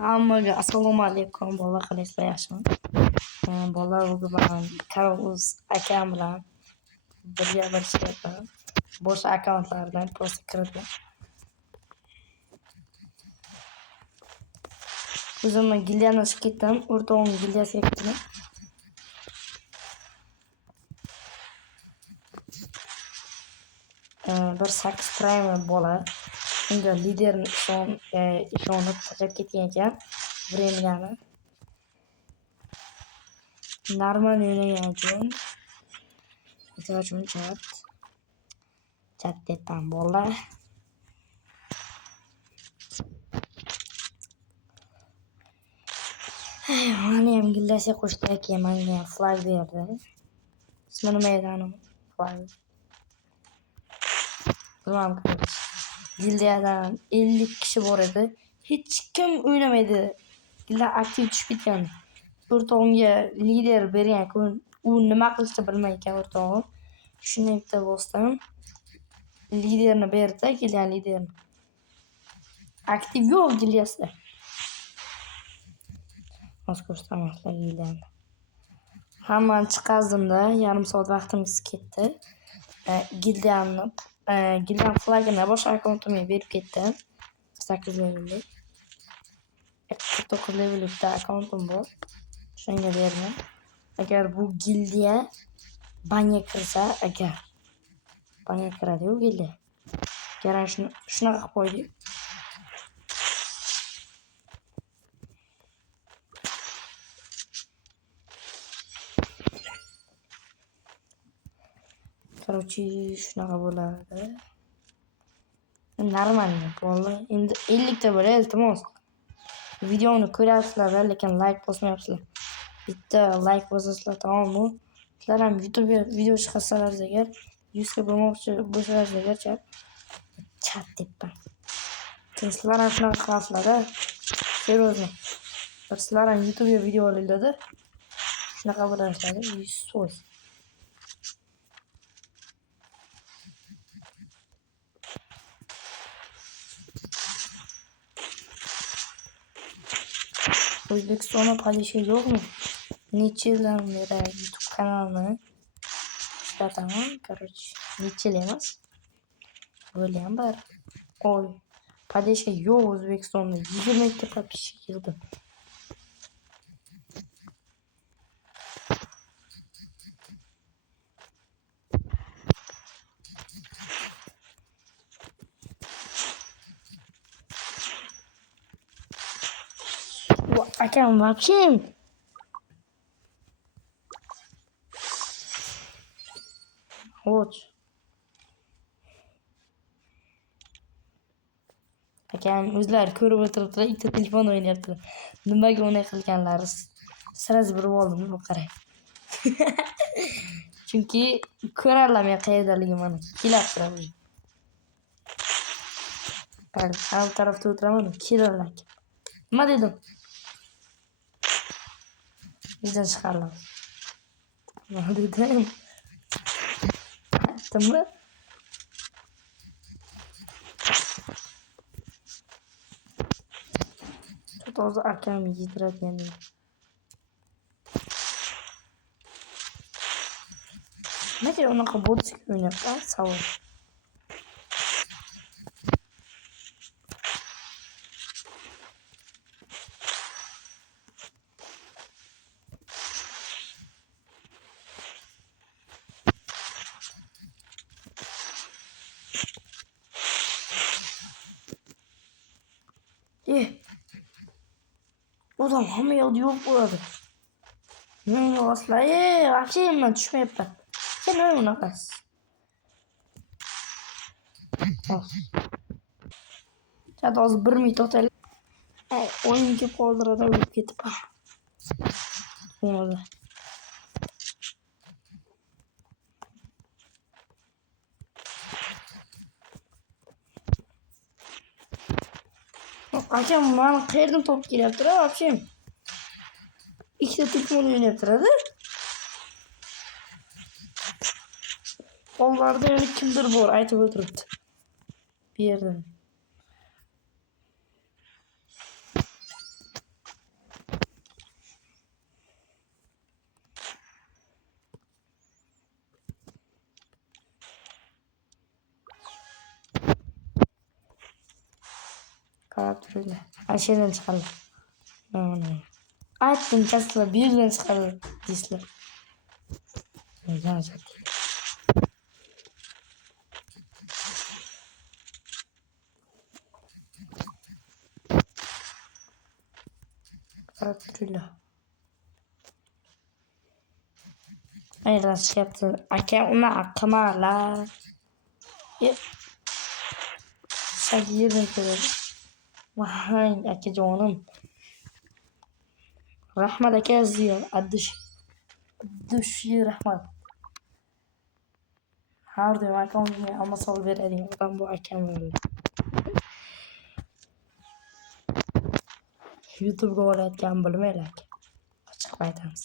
Hammaga assalomu alaykum bolalar, qalaysizlar, yaxshimi? Bolalar, bugun men Karavuz akam bilan birga bir ishlayapman. Boshqa akkauntlardan просто kirdim. O'zimni gildiyani ochib ketdim, o'rtog'imni gildiyasiga kirdim. Bir 8 prime bola unga liderni ishonib taqib ketgan ekan. Времяni normal o'ynagan uchun chat debman bolalar. Mani ham gildiyasiga qo'shdi, keyin menga ham flag berdi. Ismi nima edi ani flag? Bilmadim. Gildiyadan 50 kishi bor edi. Hech kim o'ynamaydi. Gildiya aktiv tushib ketgan. O'rtog'imga lider bergan, u nima qilishni bilmay ekan o'rtog'im. Shunday bitta bosdim. Liderni berdi, gildiya liderini. Aktiv yo'q gildiyasida. Hozir ko'rsataman gildiyani. Hammani chiqazdimda, yarim soat vaqtimiz ketdi. Gildiyan flagini boshqa akkauntimga berib ketdim. 8 levellik. 49 levellik bitta akkauntim bor. Shunga berdim. Agar bu gildiya banga kirsa, banga kiradi-ku gildiya. Garang shunaqa qilib qo'ydik. Короче, shunaqa bo'ladi. Normal bolalar. Endi 50 ta bo'ladi, iltimos. Videoni ko'ryapsizlar, lekin like bosmayapsizlar. Bitta like bosasizlar, tamommi? Sizlar ham YouTube video chiqarsalaringiz agar 100 ga bo'lmoqchi bo'lsalaringiz agar chat debman. Sizlar ham shunaqa qilasizlar-da. Seriyozmi? Sizlar ham YouTube video olinglar-da. Shunaqa bo'lasizlar, 100%. O'zbekistonda politsiya yo'qmi? Necha yildan beri YouTube kanalini ishlataman. Короче, necha yil emas. Bo'lyam bir. Oy, politsiya yo'q O'zbekistonda. 20 ta politsiya keldi. Akam вообще вот. Akam o'zlari ko'rib o'tiribdilar, ikkita telefon o'ynayaptilar. Nimaga o'ynay qilganlari sirasi bilib oldim, bu qarang. Chunki ko'rarlar men qayerdaligimni. Kelibdilar. Qarang, ham tarafda o'tiraman, kelirlar. Nima dedim? Bizdan chiqarlar. Nima dedim? Aytdimmi? To'g'ri akam yediradigan. Nega unaqa bo'lsa o'ynayapman? Savol. Odam hamma yoqda yo'q bo'ladi. Menga oslar, вообще men tushmayapman. Sen nima unaqasiz? Chat hozir 1 minut o'taylik. O'yinga qoldirada o'lib ketib. Bo'ldi. Akam men qayerdan top kelyapti, вообще? Ikkita telefon o'ynayapti-da. Qo'llarda yana kimdir bor, aytib o'tiribdi. Bu yerda. qarab turinglar. Ana shu yerdan chiqadi. Mana. Aytdim kaslar bir yerdan chiqadi deysizlar. Nega qarab turinglar. Ayran chiqyapti. Aka unaqa qilmalar. Yerdan keladi. Vay akajonim. Rahmat aka sizga. Addish rahmat. Har doim akamga amma solib beradigan odam bu akam bo'ldi. YouTube'ga olayotgan bilmaylar. Ochiq aytamiz.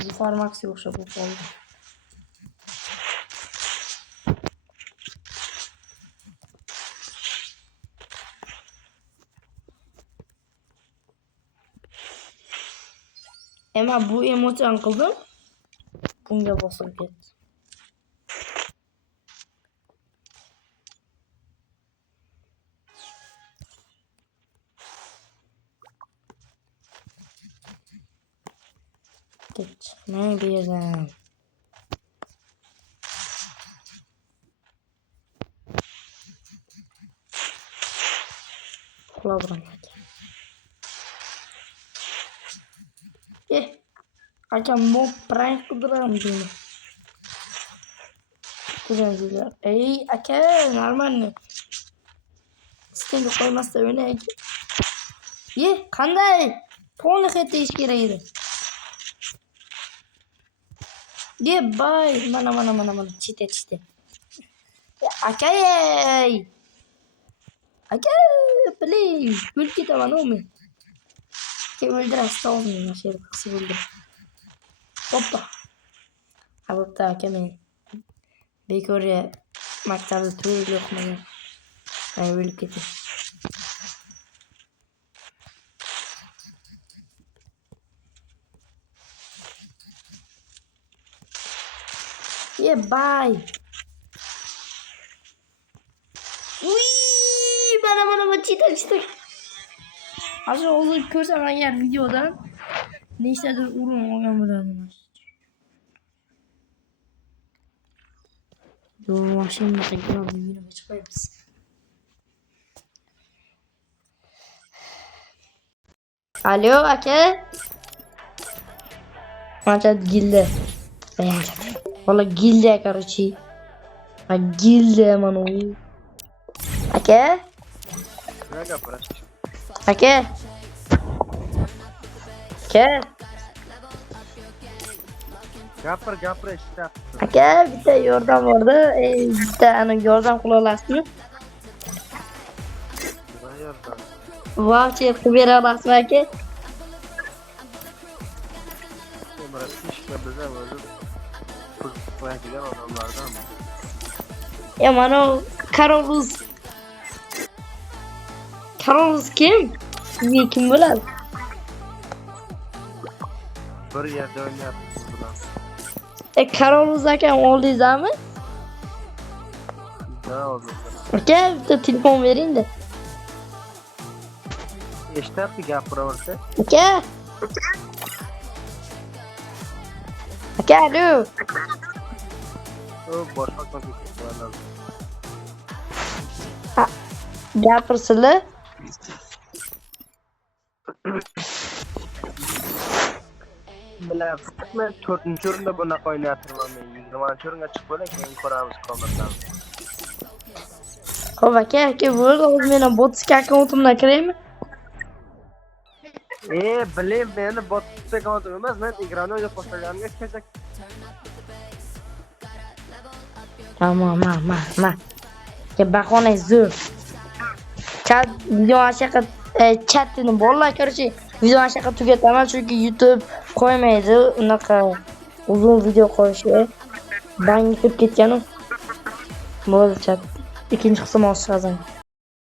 Bu farmaksi o'xshab qoldi. Ama bu emotsion qildim. Bunga bosib ketdi. Ne diyeceğim? Kulağım. Akam mob prank qildiram deydi. Güzel. Ey aka normalni. Sistemga qo'ymasdan o'ynaylik. Qanday? To'g'ri xetish kerak edi. Bay, mana. Chite. Aka, please, gul ketaman men. Kim o'ldirasiz o'zimni sher qilib o'ldir. Hoppa. Habibda aka men bekorga maktabda turib yo'qmagan. Ay o'lib ketdi. Bye. Mana chita. Hozir o'zim ko'rsam agar videodan nechtadir urun olgan bo'lardim. Mashinaga yo'lga chiqamiz. Alo aka. Mana gildi. Valla gildi короче. Gildi mana u. Aka? Aka? Gapir işte. Aka bitta yordam bordi. Bitta ana yordam qila olasizmi? Nima yordam? Voucher qilib bera olasizmi aka? Mana ishga biza o'zi pul qo'yadigan odamlardan. Mana Carlos kim? Sizga kim bo'ladi? Bir yerda o'ynayapmiz bilan. Carlos akam oldingizmi? Da oldu. Aka, bitta telefon bering-da. Eshityapti gapiraversa. Aka, alo. O boshqa konfiguratsiyalar. Gapirsizlar. Bilaman, men 4-o'rinda bunaqa o'ynayapman. 20-o'ringa chiqib bo'lay, keyin ko'ramiz ko'rmasam. Xo'p aka, bo'ldi. Hozir men botski akkauntimdan kiraymi? Bilem, meni botski akkauntim emas, men ekronni o'ylab boshlaganimga kelsak. Tamam, ma. Bahona zo'r. Chat video aşağı chatini bolalar короче video aşağı tugataman chunki YouTube qo'ymaydi unaqa uzun video qo'yishga. Bang kirib ketgan. Bo'ldi chat. Ikkinchi qism oshqazan.